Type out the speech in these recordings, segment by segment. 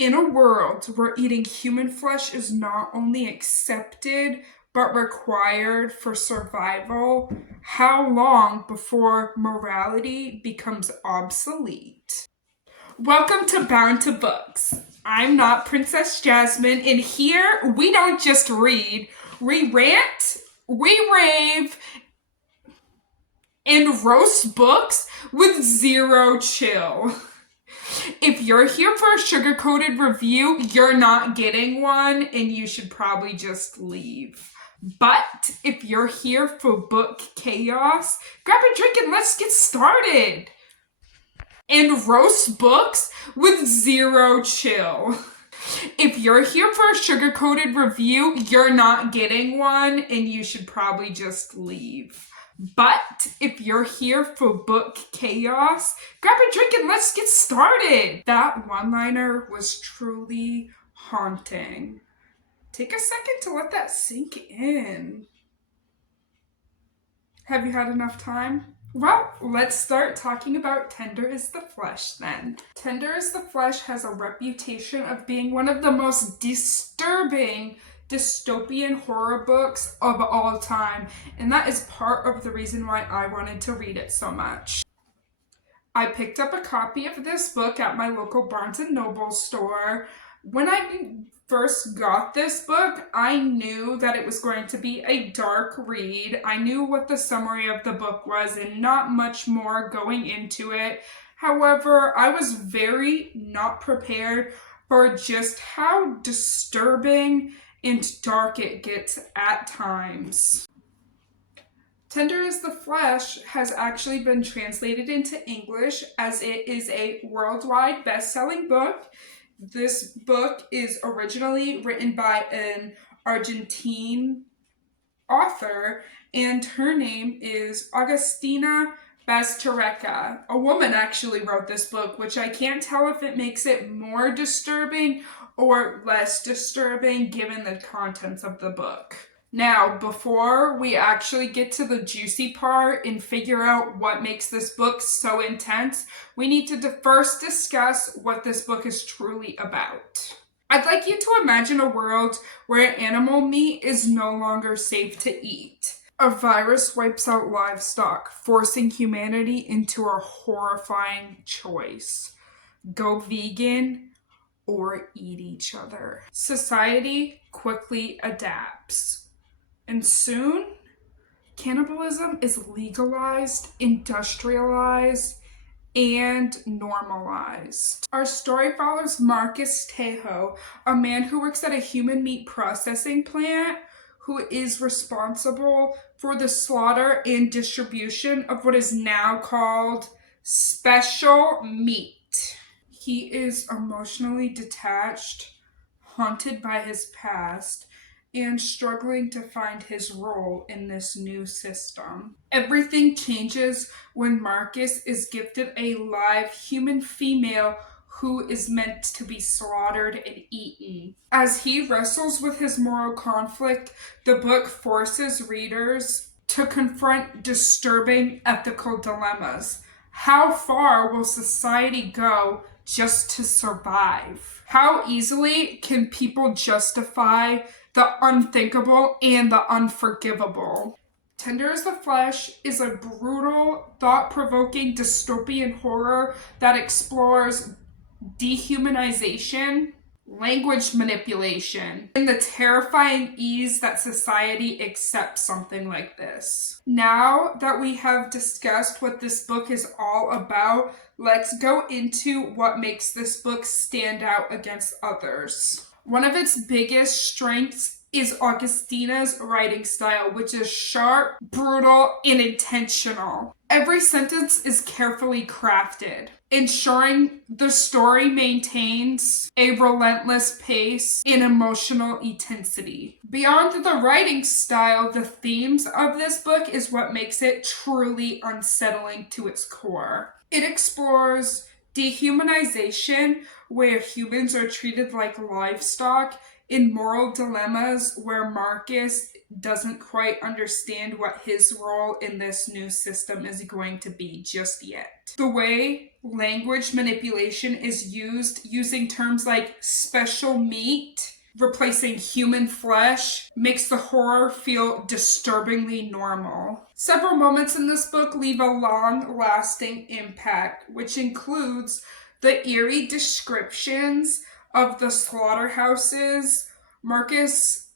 In a world where eating human flesh is not only accepted but required for survival, how long before morality becomes obsolete? Welcome to Bound to Books. I'm not Princess Jasmine, and here we don't just read, we rant, we rave, and roast books with zero chill. If you're here for a sugar-coated review, you're not getting one, and you should probably just leave. But if you're here for book chaos, grab a drink and let's get started. And roast books with zero chill. If you're here for a sugar-coated review, you're not getting one, and you should probably just leave. But if you're here for book chaos, grab a drink and let's get started. That one-liner was truly haunting. Take a second to let that sink in. Have you had enough time? Well, let's start talking about Tender is the Flesh then. Tender is the Flesh has a reputation of being one of the most disturbing dystopian horror books of all time, and that is part of the reason why I wanted to read it so much. I picked up a copy of this book at my local Barnes & Noble store. When I first got this book, I knew that it was going to be a dark read. I knew what the summary of the book was and not much more going into it. However, I was very not prepared for just how disturbing and dark it gets at times. Tender is the Flesh has actually been translated into English as it is a worldwide best-selling book. This book is originally written by an Argentine author, and her name is Agustina Basterrecka. A woman actually wrote this book, which I can't tell if it makes it more disturbing or less disturbing given the contents of the book. Now, before we actually get to the juicy part and figure out what makes this book so intense, we need to first discuss what this book is truly about. I'd like you to imagine a world where animal meat is no longer safe to eat. A virus wipes out livestock, forcing humanity into a horrifying choice. Go vegan or eat each other. Society quickly adapts. And soon, cannibalism is legalized, industrialized, and normalized. Our story follows Marcus Tejo, a man who works at a human meat processing plant who is responsible for the slaughter and distribution of what is now called special meat. He is emotionally detached, haunted by his past, and struggling to find his role in this new system. Everything changes when Marcus is gifted a live human female who is meant to be slaughtered and eaten. As he wrestles with his moral conflict, the book forces readers to confront disturbing ethical dilemmas. How far will society go just to survive? How easily can people justify the unthinkable and the unforgivable? Tender is the Flesh is a brutal, thought-provoking dystopian horror that explores dehumanization, language manipulation, and the terrifying ease that society accepts something like this. Now that we have discussed what this book is all about, let's go into what makes this book stand out against others. One of its biggest strengths is Augustina's writing style, which is sharp, brutal, and intentional. Every sentence is carefully crafted, ensuring the story maintains a relentless pace and emotional intensity. Beyond the writing style, the themes of this book is what makes it truly unsettling to its core. It explores dehumanization, where humans are treated like livestock, in moral dilemmas where Marcus doesn't quite understand what his role in this new system is going to be just yet. The way language manipulation is used, using terms like special meat, replacing human flesh, makes the horror feel disturbingly normal. Several moments in this book leave a long-lasting impact, which includes the eerie descriptions of the slaughterhouses, Marcus'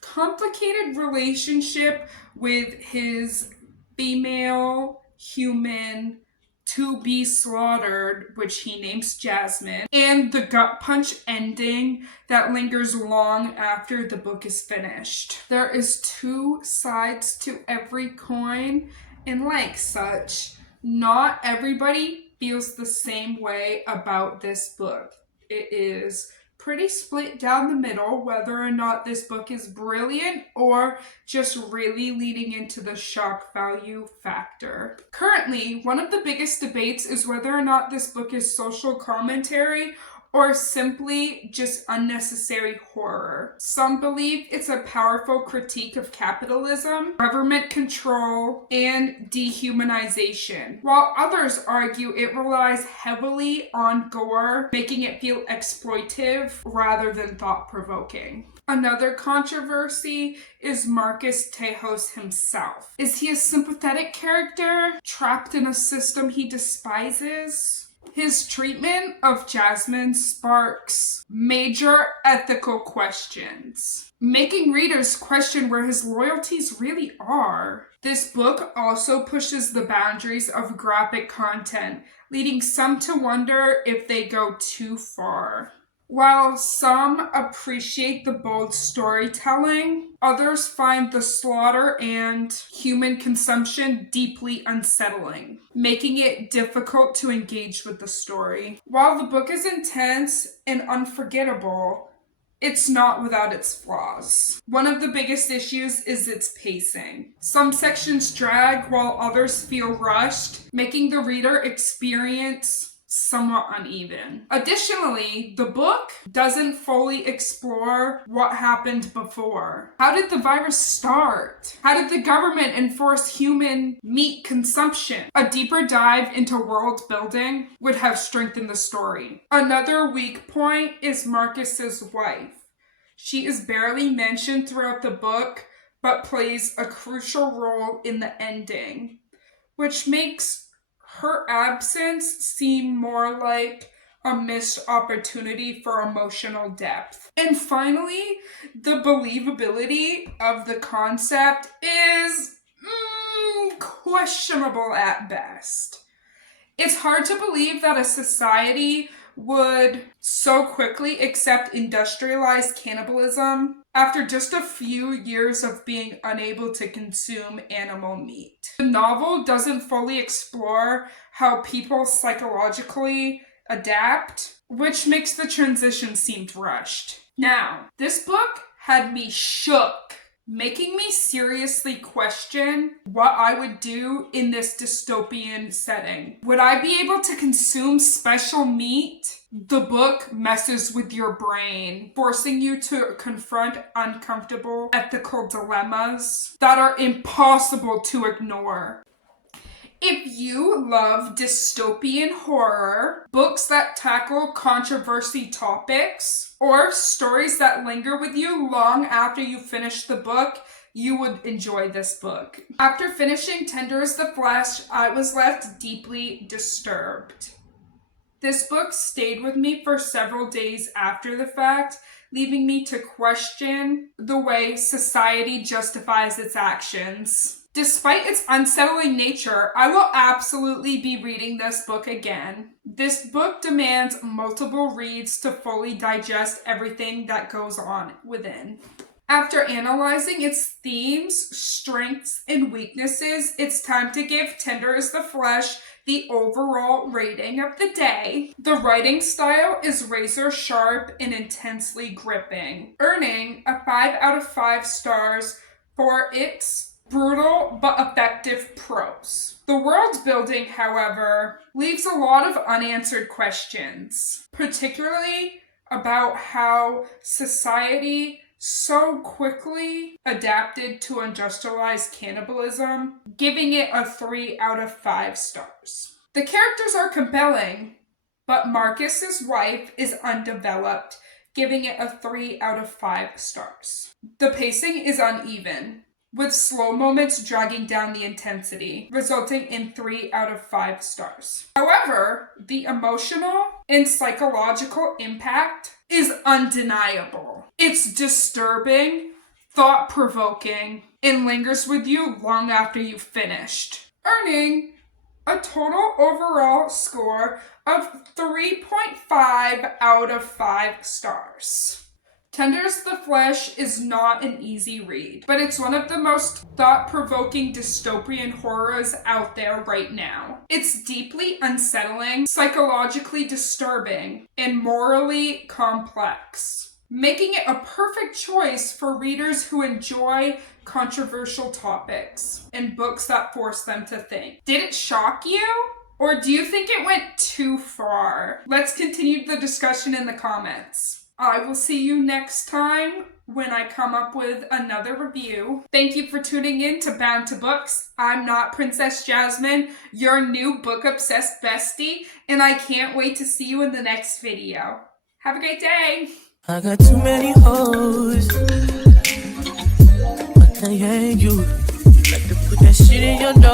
complicated relationship with his female human to be slaughtered, which he names Jasmine, and the gut punch ending that lingers long after the book is finished. There is two sides to every coin, and like such, not everybody feels the same way about this book. It is pretty split down the middle whether or not this book is brilliant or just really leading into the shock value factor. Currently, one of the biggest debates is whether or not this book is social commentary or simply just unnecessary horror. Some believe it's a powerful critique of capitalism, government control, and dehumanization, while others argue it relies heavily on gore, making it feel exploitive rather than thought-provoking. Another controversy is Marcus Tejas himself. Is he a sympathetic character, trapped in a system he despises? His treatment of Jasmine sparks major ethical questions, making readers question where his loyalties really are. This book also pushes the boundaries of graphic content, leading some to wonder if they go too far. While some appreciate the bold storytelling, others find the slaughter and human consumption deeply unsettling, making it difficult to engage with the story. While the book is intense and unforgettable, it's not without its flaws. One of the biggest issues is its pacing. Some sections drag while others feel rushed, making the reader experience somewhat uneven. Additionally, the book doesn't fully explore what happened before. How did the virus start? How did the government enforce human meat consumption? A deeper dive into world building would have strengthened the story. Another weak point is Marcus's wife. She is barely mentioned throughout the book, but plays a crucial role in the ending, which makes her absence seemed more like a missed opportunity for emotional depth. And finally, the believability of the concept is questionable at best. It's hard to believe that a society would so quickly accept industrialized cannibalism after just a few years of being unable to consume animal meat. The novel doesn't fully explore how people psychologically adapt, which makes the transition seem rushed. Now, this book had me shook, making me seriously question what I would do in this dystopian setting. Would I be able to consume special meat? The book messes with your brain, forcing you to confront uncomfortable ethical dilemmas that are impossible to ignore. If you love dystopian horror, books that tackle controversy topics, or stories that linger with you long after you finish the book, you would enjoy this book. After finishing Tender is the Flesh, I was left deeply disturbed. This book stayed with me for several days after the fact, leaving me to question the way society justifies its actions. Despite its unsettling nature, I will absolutely be reading this book again. This book demands multiple reads to fully digest everything that goes on within. After analyzing its themes, strengths, and weaknesses, it's time to give Tender is the Flesh the overall rating of the day. The writing style is razor sharp and intensely gripping, earning a 5 out of 5 stars for its brutal but effective prose. The world building, however, leaves a lot of unanswered questions, particularly about how society so quickly adapted to industrialized cannibalism, giving it a 3 out of 5 stars. The characters are compelling, but Marcus's wife is undeveloped, giving it a 3 out of 5 stars. The pacing is uneven, with slow moments dragging down the intensity, resulting in 3 out of 5 stars. However, the emotional and psychological impact is undeniable. It's disturbing, thought-provoking, and lingers with you long after you've finished, earning a total overall score of 3.5 out of 5 stars. Tender is the Flesh is not an easy read, but it's one of the most thought-provoking dystopian horrors out there right now. It's deeply unsettling, psychologically disturbing, and morally complex, making it a perfect choice for readers who enjoy controversial topics and books that force them to think. Did it shock you? Or do you think it went too far? Let's continue the discussion in the comments. I will see you next time when I come up with another review. Thank you for tuning in to Bound to Books. I'm not Princess Jasmine, your new book-obsessed bestie, and I can't wait to see you in the next video. Have a great day! I got too many hoes, but they ain't you. You like to put that shit in your nose.